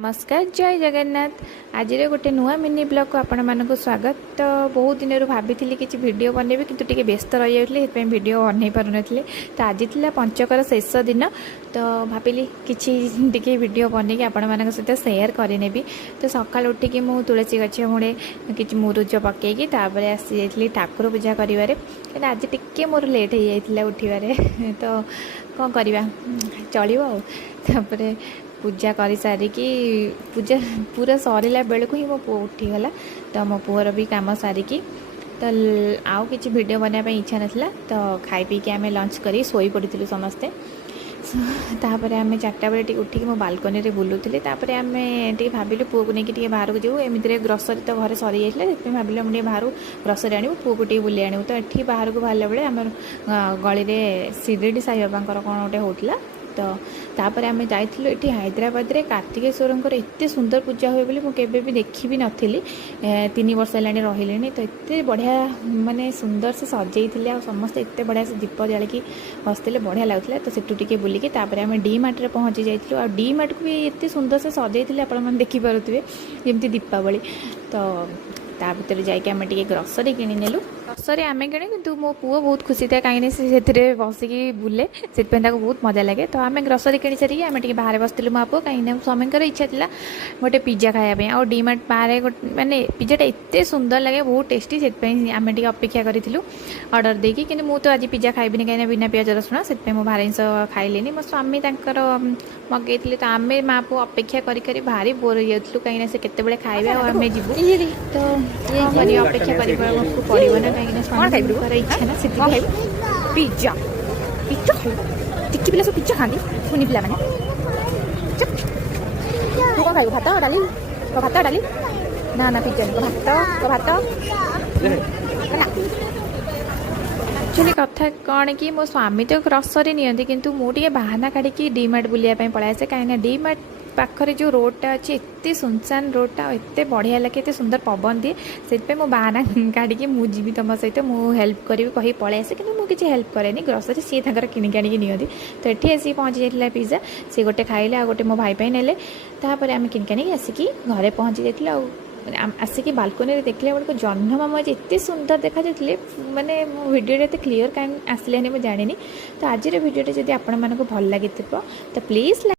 नमस्कार जय जगन्नाथ। आज गोटे नुआ मिनी ब्लॉग को आपण मानक स्वागत। तो बहुत दिन भाभी किसी वीडियो बनैबी किंतु टिके व्यस्त रही जाते वीडियो बन पार ना। तो आज थी पंचकर शेष दिन तो भाविली किसी वीडियो बनैकी आपण मान सहित सेयार करनेबी। तो सकाल उठिकी मु तुलसी गछ मूड़े कि मुरुज पकईकी आसी जाइली ठाकुर पूजा करें। आज टिके मोर लेट हो जाता उठे तो कौन करवा चलो आपर पूजा कर सारिकी पूजा पूरा सरला बेलू ही मो पु उठीगला। तो मो पुअर भी कम सारिकी तो आउ किसी वीडियो बनाने इच्छा नाला। तो खाई पी के आम लंच कर शोई पड़ू समस्ते। तापर आम 4टा बेले उठिक मो बालकनी रे बुलूली। आम भाविलु पुओ को लेकिन बाहर को जाऊ एमती ग्रोसरी तो घर सरी जाता भाविल मुझे बाहर ग्रोसरी आणु पुओ को बुले आणु। तो ये बाहर को बाहर बेले आम गली में शिरडी साई बाबा कौन गोटे होता। तो तापर आम जाइलु ये हैदराबाद रे कार्तिकेश्वर एत सुंदर पूजा हुए बोली मुझे भी देखी भी नी 3 वर्ष है रही। तो एत बढ़िया माने सुंदर से सजई थे समस्ते एत बढ़िया से दीप जालिकी बसते बढ़िया लगुला। तो सेठू टिके बुलिकी आम डी मार्ट रे पहुँची जाइलु। आ डी मार्ट को भी एत सुंदर से सजई थे आप देखिपे जमी दीपावली। तो ता भर जाके ग्रोसरी किनेलु। ग्रोसरी आम किणे कि मो पुओ बहुत खुशी था कहीं से बसिकी बुले से बहुत मजा लगे। तो आम ग्रोसरी किणी सारिकी आम बाहर बसलु मो पुओ कहीं स्वामी इच्छा था गोटे पिज्जा खायापी। आ डीमार्ट बाहर माने पिज्जाटा एत सुंदर लगे बहुत टेस्टी से आम अपेक्षा करूँ ऑर्डर देकी। कि मुझे तो आज पिज्जा खाइबी कहीं बिना पियाज रसुण से बाहर जिन खाइलेनी। मो स्वामी मगई तो आम माँ पुओ अपेक्षा करी भारी बोर हो जाऊँ कहीं से केते खाइबे आम जीवु। तो अपेक्षा करने पड़ो ना कहीं इच्छा ना से पिज्जा पिज्जा टिक्की पिला सब पिज्जा खाती कुनी पिला मैंने तू कौन खाइबू भात डाली भात डाली ना ना पिज्जा नहीं भात एक्चुअली कथा कौन कि मो स्वामी तो ग्रोसरी नियंती किंतु मुझे बाहाना काढ़ी डीमार्ट बुलाया पड़े आसे कहीं डीमार्ट पाखरे जो रोडटा अच्छी एत सुनसान रोडटा एत बढ़िया लगे एत सुंदर पवन दिए से मो बाहाना काढ़ी मुझी तुम सहित मुझे हेल्प करी कही पलि आसे कि मुझे हेल्प कैनि ग्रोसरी सी किणिक आनिक नियंती। तो ये आसिक पहुँची जाता पिज्जा सी गोटे खाइले आ गोटे मो भाई ने आम किणिक आनिक आसिक घरे पहुँची जाइए। आसिक बालकनी देखला बेलू जह्न मामा एत सुंदर देखा जाते माने मो वीडियो एत क्लीयर कहीं आसलानी मुझे जानी। तो आज वीडियो जब आपको भल लगी तो प्लीज